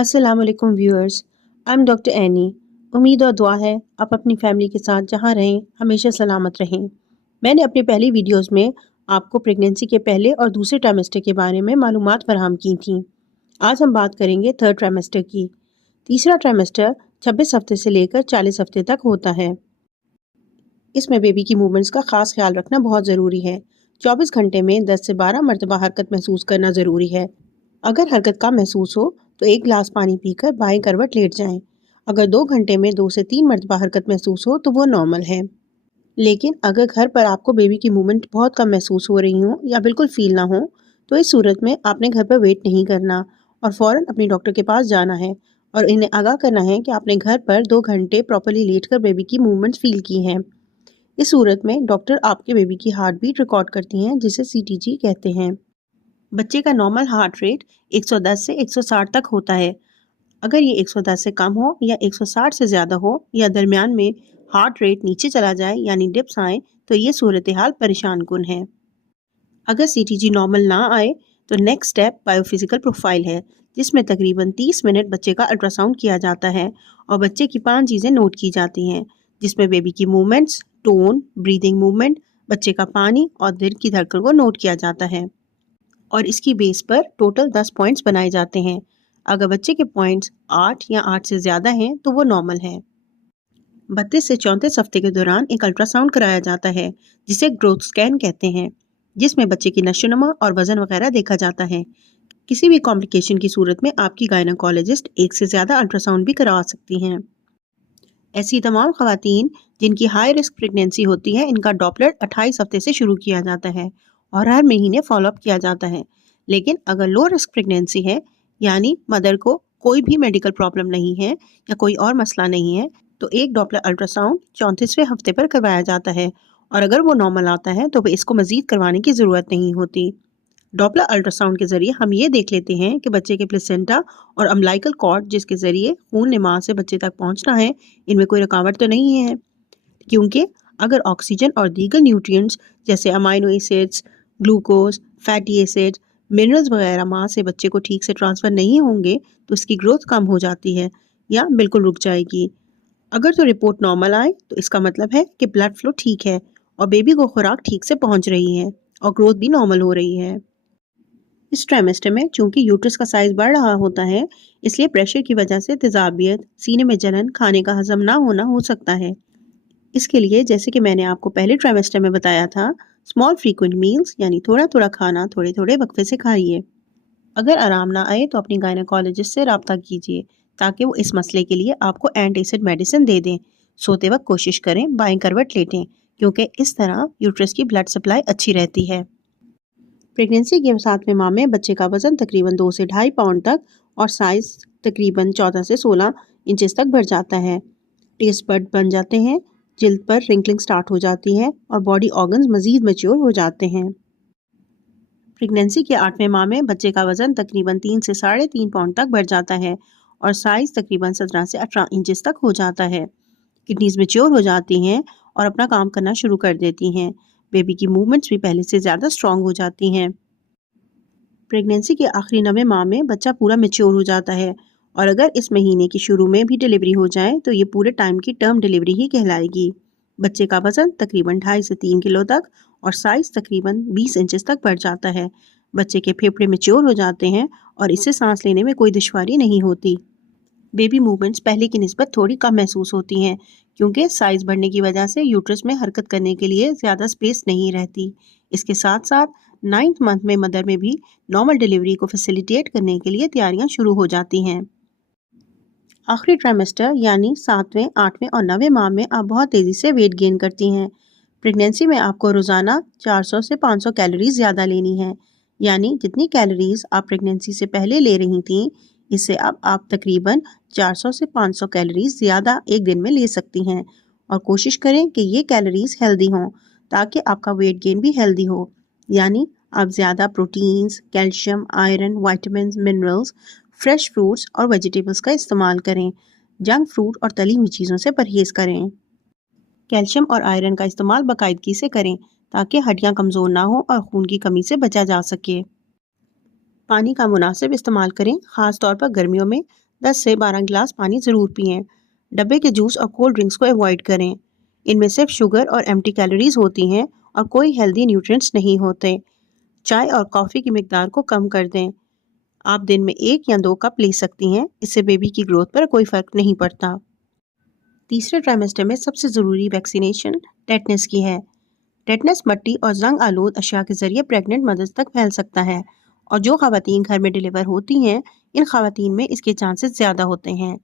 अस्सलाम वालेकुम viewers. I am doctor any. उम्मीद और दुआ है आप अपनी फैमिली के साथ जहाँ रहें हमेशा सलामत रहें। मैंने अपनी पहली वीडियोस में आपको प्रेगनेंसी के पहले और दूसरे ट्राइमेस्टर के बारे में मालूमात फराहम की थी। आज हम बात करेंगे थर्ड ट्राइमेस्टर की। तीसरा ट्राइमेस्टर 26 हफ्ते से लेकर 40 हफ्ते तक होता है। इसमें बेबी की मूवमेंट्स का खास ख्याल रखना बहुत ज़रूरी है। 24 घंटे में 10 से 12 मरतबा हरकत महसूस करना ज़रूरी है। अगर हरकत कम महसूस हो तो एक गिलास पानी पीकर बाएं करवट लेट जाएं। अगर 2 घंटे में 2 से 3 मरतबा हरकत महसूस हो तो वो नॉर्मल है। लेकिन अगर घर पर आपको बेबी की मूवमेंट बहुत कम महसूस हो रही हो या बिल्कुल फील ना हो तो इस सूरत में आपने घर पर वेट नहीं करना और फ़ौरन अपनी डॉक्टर के पास जाना है और इन्हें आगाह करना है कि आपने घर पर 2 घंटे प्रॉपर्ली लेटकर बेबी की मूवमेंट्स फील की हैं। इस सूरत में डॉक्टर आपके बेबी की हार्ट बीट रिकॉर्ड करती हैं जिसे सीटीजी कहते हैं। बच्चे का नॉर्मल हार्ट रेट 110 से 160 तक होता है। अगर ये 110 से कम हो या 160 से ज़्यादा हो या दरमियान में हार्ट रेट नीचे चला जाए यानी डिप्स आए तो ये सूरत हाल परेशान कुन है। अगर सीटीजी नॉर्मल ना आए तो नेक्स्ट स्टेप बायोफिजिकल प्रोफाइल है जिसमें तकरीबन 30 मिनट बच्चे का अल्ट्रासाउंड किया जाता है और बच्चे की 5 चीज़ें नोट की जाती हैं जिसमें बेबी की मूवमेंट्स, टोन, ब्रीदिंग मूवमेंट, बच्चे का पानी और दिल की धड़कन को नोट किया जाता है और इसकी बेस पर टोटल 10 पॉइंट्स बनाए जाते हैं। अगर बच्चे के पॉइंट्स 8 या 8 से ज़्यादा हैं तो वो नॉर्मल है। 32 से 34 हफ्ते के दौरान एक अल्ट्रासाउंड कराया जाता है जिसे ग्रोथ स्कैन कहते हैं जिसमें बच्चे की नशोनुमा और वजन वगैरह देखा जाता है। किसी भी कॉम्प्लिकेशन की सूरत में आपकी गायनेकोलॉजिस्ट एक से ज़्यादा अल्ट्रासाउंड भी करवा सकती हैं। ऐसी तमाम खवातीन जिनकी हाई रिस्क प्रेगनेंसी होती है इनका डॉपलर 28 हफ्ते से शुरू किया जाता है और हर महीने फॉलोअप किया जाता है। लेकिन अगर लो रिस्क प्रेगनेंसी है यानी मदर को कोई भी मेडिकल प्रॉब्लम नहीं है या कोई और मसला नहीं है तो एक डॉपलर अल्ट्रासाउंड 34वें हफ्ते पर करवाया जाता है और अगर वो नॉर्मल आता है तो इसको मजीद करवाने की ज़रूरत नहीं होती। डॉपलर अल्ट्रासाउंड के जरिए हम ये देख लेते हैं कि बच्चे के प्लेसेंटा और अम्बिलिकल कॉर्ड जिसके जरिए खून ने मां से बच्चे तक पहुंचना है इनमें कोई रुकावट तो नहीं है, क्योंकि अगर ऑक्सीजन और दीगर न्यूट्रिएंट्स जैसे amino acids, glucose, fatty acid, minerals वगैरह मां से बच्चे को ठीक से ट्रांसफ़र नहीं होंगे तो इसकी ग्रोथ कम हो जाती है या बिल्कुल रुक जाएगी। अगर तो रिपोर्ट नॉर्मल आए तो इसका मतलब है कि ब्लड फ्लो ठीक है और बेबी को खुराक ठीक से पहुंच रही है और ग्रोथ भी नॉर्मल हो रही है। इस ट्राइमेस्टर में चूंकि यूट्रस का साइज बढ़ रहा होता है इसलिए प्रेशर की वजह से तेजाबियत, सीने में जलन, खाने का हजम ना होना हो सकता है। इसके लिए जैसे कि मैंने आपको पहले ट्राइमेस्टर में बताया था, स्मॉल फ्रीक्वेंट मील्स यानी थोड़ा थोड़ा खाना थोड़े थोड़े वक्फे से खाइए। अगर आराम ना आए तो अपनी गायनेकोलॉजिस्ट से रब्ता कीजिए ताकि वो इस मसले के लिए आपको एंटी एसिड मेडिसिन दे दें। सोते वक्त कोशिश करें बाएं करवट लेटें क्योंकि इस तरह यूट्रस की ब्लड सप्लाई अच्छी रहती है। प्रेगनेंसी के 7वें माह में बच्चे का वजन तकरीबन 2 से 2.5 पाउंड तक और साइज तकरीबन 14 से 16 इंचेस तक बढ़ जाता है। टेस्ट बड बन जाते हैं, जिल्द पर रिंकलिंग स्टार्ट हो जाती है और बॉडी ऑर्गन्स मजीद मैच्योर हो जाते हैं। प्रेगनेंसी के 8वें माह में बच्चे का वजन तकरीबन 3 से 3.5 पाउंड तक बढ़ जाता है और साइज तकरीबन 17 से 18 इंचेस तक हो जाता है। किडनीज मैच्योर हो जाती हैं और अपना काम करना शुरू कर देती हैं। बेबी की मूवमेंट्स भी पहले से ज़्यादा स्ट्रांग हो जाती हैं। प्रेगनेंसी के आखिरी 9वें माह में बच्चा पूरा मैच्योर हो जाता है और अगर इस महीने की शुरू में भी डिलीवरी हो जाए तो ये पूरे टाइम की टर्म डिलीवरी ही कहलाएगी। बच्चे का वजन तकरीबन 2.5 से 3 किलो तक और साइज तकरीबन 20 इंचेस तक बढ़ जाता है। बच्चे के फेफड़े मैच्योर हो जाते हैं और इससे सांस लेने में कोई दुश्वारी नहीं होती। बेबी मूवमेंट्स पहले की निस्बत थोड़ी कम महसूस होती हैं क्योंकि साइज बढ़ने की वजह से यूट्रस में हरकत करने के लिए ज़्यादा स्पेस नहीं रहती। इसके साथ साथ 9th मंथ में मदर में भी नॉर्मल डिलीवरी को फैसिलिटेट करने के लिए तैयारियां शुरू हो जाती हैं। आखिरी ट्राइमेस्टर यानी 7वें, 8वें और 9वें माह में आप बहुत तेज़ी से वेट गेन करती हैं। प्रेगनेंसी में आपको रोज़ाना 400 से 500 कैलोरीज ज़्यादा लेनी है, यानी जितनी कैलोरीज आप प्रेगनेंसी से पहले ले रही थीं इससे अब आप तकरीबन 400 से 500 कैलोरीज ज़्यादा एक दिन में ले सकती हैं और कोशिश करें कि ये कैलोरीज हेल्दी हों ताकि आपका वेट गेन भी हेल्दी हो। यानी आप ज़्यादा proteins, calcium, iron, vitamins, minerals, fresh fruits और वेजिटेबल्स का इस्तेमाल करें। जंक फूड और तली हुई चीज़ों से परहेज़ करें। कैल्शियम और आयरन का इस्तेमाल बाकायदगी से करें ताकि हड्डियां कमज़ोर ना हो और खून की कमी से बचा जा सके। पानी का मुनासिब इस्तेमाल करें, ख़ास तौर पर गर्मियों में 10 से 12 गिलास पानी ज़रूर पिएं। डब्बे के जूस और कोल्ड ड्रिंक्स को अवॉइड करें। इनमें सिर्फ शुगर और एम्प्टी कैलोरीज होती हैं और कोई हेल्दी न्यूट्रिएंट्स नहीं होते। चाय और कॉफ़ी की मिकदार को कम कर दें। आप दिन में 1 या 2 कप ले सकती हैं, इससे बेबी की ग्रोथ पर कोई फ़र्क नहीं पड़ता। तीसरे ट्राइमेस्टर में सबसे ज़रूरी वैक्सीनेशन टेटनस की है। टेटनस मट्टी और जंग आलूद अशिया के ज़रिए प्रेग्नेंट मदर्स तक फैल सकता है और जो ख़वातीन घर में डिलीवर होती हैं, इन ख़वातीन में इसके चांसेस ज़्यादा होते हैं।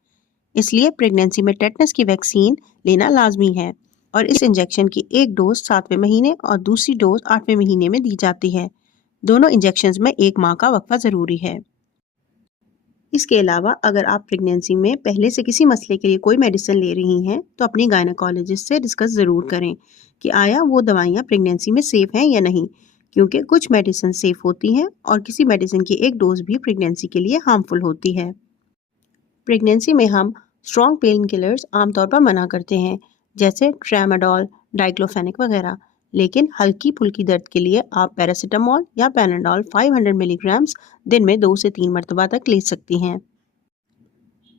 इसलिए प्रेगनेंसी में टेटनस की वैक्सीन लेना लाजमी है और इस इंजेक्शन की एक डोज 7वें महीने और दूसरी डोज 8वें महीने में दी जाती है। दोनों इंजेक्शंस में 1 माह का वक्फा ज़रूरी है। इसके अलावा अगर आप प्रेगनेंसी में पहले से किसी मसले के लिए कोई मेडिसिन ले रही हैं तो अपनी गायनेकोलॉजिस्ट से डिस्कस ज़रूर करें कि आया वो दवाइयाँ प्रेगनेंसी में सेफ़ हैं या नहीं, क्योंकि कुछ मेडिसिन सेफ़ होती हैं और किसी मेडिसिन की एक डोज भी प्रेगनेंसी के लिए हार्मफुल होती है। प्रेगनेंसी में हम स्ट्रॉन्ग पेन किलर्स आमतौर पर मना करते हैं, जैसे ट्रामाडोल, डाइक्लोफेनिक वगैरह। लेकिन हल्की फुल्की दर्द के लिए आप पैरासीटामोल या पैनाडोल 500 मिलीग्राम्स दिन में 2 से 3 मरतबा तक ले सकती हैं।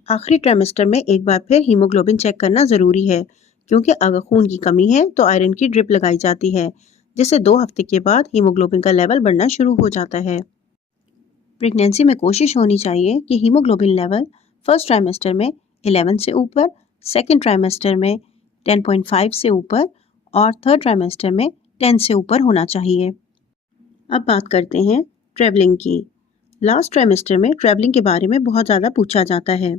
आखिरी ट्राइमेस्टर में एक बार फिर हीमोग्लोबिन चेक करना ज़रूरी है, क्योंकि अगर खून की कमी है तो आयरन की ड्रिप लगाई जाती है, जिससे 2 हफ्ते के बाद हीमोग्लोबिन का लेवल बढ़ना शुरू हो जाता है। प्रेगनेंसी में कोशिश होनी चाहिए कि हीमोग्लोबिन लेवल फर्स्ट ट्राइमेस्टर में 11 से ऊपर, सेकेंड ट्राइमेस्टर में 10.5 से ऊपर और थर्ड ट्राइमेस्टर में 10 से ऊपर होना चाहिए। अब बात करते हैं ट्रैवलिंग की। लास्ट ट्राइमेस्टर में ट्रैवलिंग के बारे में बहुत ज़्यादा पूछा जाता है।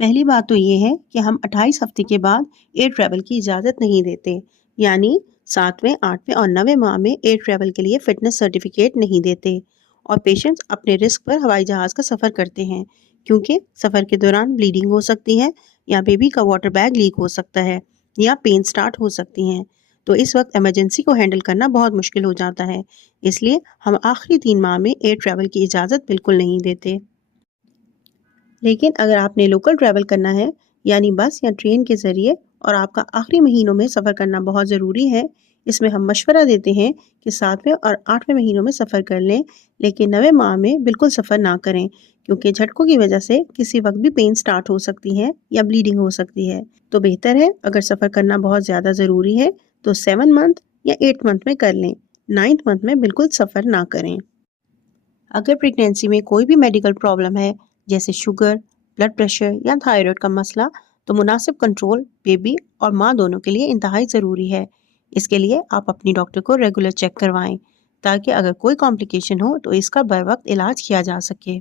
पहली बात तो ये है कि हम 28 हफ्ते के बाद एयर ट्रैवल की इजाज़त नहीं देते, यानी 7वें, 8वें और 9वें माह में एयर ट्रैवल के लिए फ़िटनेस सर्टिफिकेट नहीं देते और पेशेंट्स अपने रिस्क पर हवाई जहाज़ का सफ़र करते हैं, क्योंकि सफ़र के दौरान ब्लीडिंग हो सकती है या बेबी का वाटर बैग लीक हो सकता है या पेन स्टार्ट हो सकती हैं। तो इस वक्त इमरजेंसी को हैंडल करना बहुत मुश्किल हो जाता है। इसलिए हम आखिरी 3 माह में एयर ट्रैवल की इजाज़त बिल्कुल नहीं देते। लेकिन अगर आपने लोकल ट्रैवल करना है, यानी बस या ट्रेन के ज़रिए, और आपका आखिरी महीनों में सफ़र करना बहुत ज़रूरी है, इसमें हम मशवरा देते हैं कि 7वें और 8वें महीनों में सफ़र कर लें, लेकिन 9वें माह में बिल्कुल सफ़र ना करें, क्योंकि झटकों की वजह से किसी वक्त भी पेन स्टार्ट हो सकती है या ब्लीडिंग हो सकती है। तो बेहतर है अगर सफ़र करना बहुत ज़्यादा ज़रूरी है तो 7 मंथ या 8 मंथ में कर लें, 9th मंथ में बिल्कुल सफ़र ना करें। अगर प्रेगनेंसी में कोई भी मेडिकल प्रॉब्लम है, जैसे शुगर, ब्लड प्रेशर या थायराइड का मसला, तो मुनासिब कंट्रोल बेबी और माँ दोनों के लिए इंतहाई ज़रूरी है। इसके लिए आप अपनी डॉक्टर को रेगुलर चेक करवाएं, ताकि अगर कोई कॉम्प्लिकेशन हो तो इसका बर वक्त इलाज किया जा सके।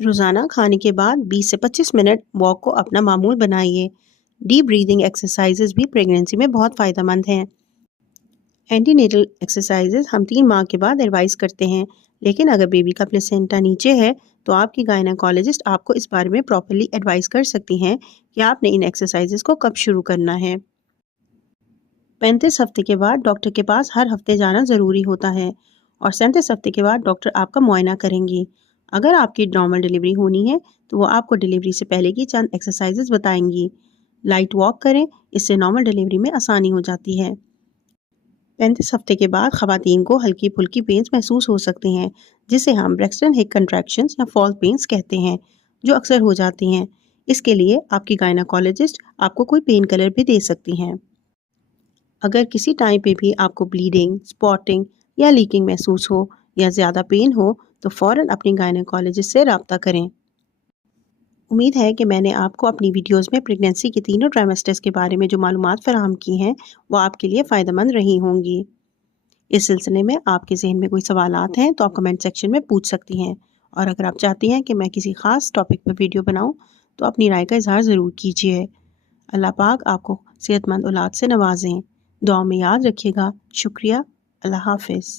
रोज़ाना खाने के बाद 20 से 25 मिनट वॉक को अपना मामूल बनाइए। डीप ब्रीदिंग एक्सरसाइजेज भी प्रेगनेंसी में बहुत फ़ायदेमंद हैं। एंटीनेटल एक्सरसाइजेज हम 3 माह के बाद एडवाइस करते हैं, लेकिन अगर बेबी का प्लेसेंटा नीचे है तो आपकी गायनेकोलॉजिस्ट आपको इस बारे में प्रॉपर्ली एडवाइस कर सकती हैं कि आपने इन एक्सरसाइजेज को कब शुरू करना है। 35 हफ्ते के बाद डॉक्टर के पास हर हफ्ते जाना ज़रूरी होता है और 37 हफ्ते के बाद डॉक्टर आपका मुआयना करेंगी। अगर आपकी नॉर्मल डिलीवरी होनी है तो वो आपको डिलीवरी से पहले की चंद एक्सरसाइजेज बताएंगी। लाइट वॉक करें, इससे नॉर्मल डिलीवरी में आसानी हो जाती है। 35 हफ्ते के बाद ख़वातीन को हल्की फुल्की पेन्स महसूस हो सकती हैं, जिसे हम ब्रेक्सटन हिप कंट्रैक्शंस या फॉल पेन्स कहते हैं, जो अक्सर हो जाती हैं। इसके लिए आपकी गायनेकोलॉजिस्ट आपको कोई पेन किलर भी दे सकती हैं। अगर किसी टाइम पे भी आपको ब्लीडिंग, स्पॉटिंग या लीकिंग महसूस हो या ज़्यादा पेन हो तो फ़ौरन अपनी गायनेकोलॉजिस्ट से रब्ता करें। उम्मीद है कि मैंने आपको अपनी वीडियोस में प्रेगनेंसी के तीनों ट्राइमेस्टर्स के बारे में जो मालूमात फ़राहम की हैं वो आपके लिए फ़ायदेमंद रही होंगी। इस सिलसिले में आपके ज़हन में कोई सवालात हैं तो आप कमेंट सेक्शन में पूछ सकती हैं, और अगर आप चाहती हैं कि मैं किसी ख़ास टॉपिक पर वीडियो बनाऊं तो अपनी राय का इजहार ज़रूर कीजिए। अल्लाह पाक आपको सेहतमंद औलाद से नवाजें। दुआ में याद रखिएगा। शुक्रिया। अल्लाह हाफ़िज़।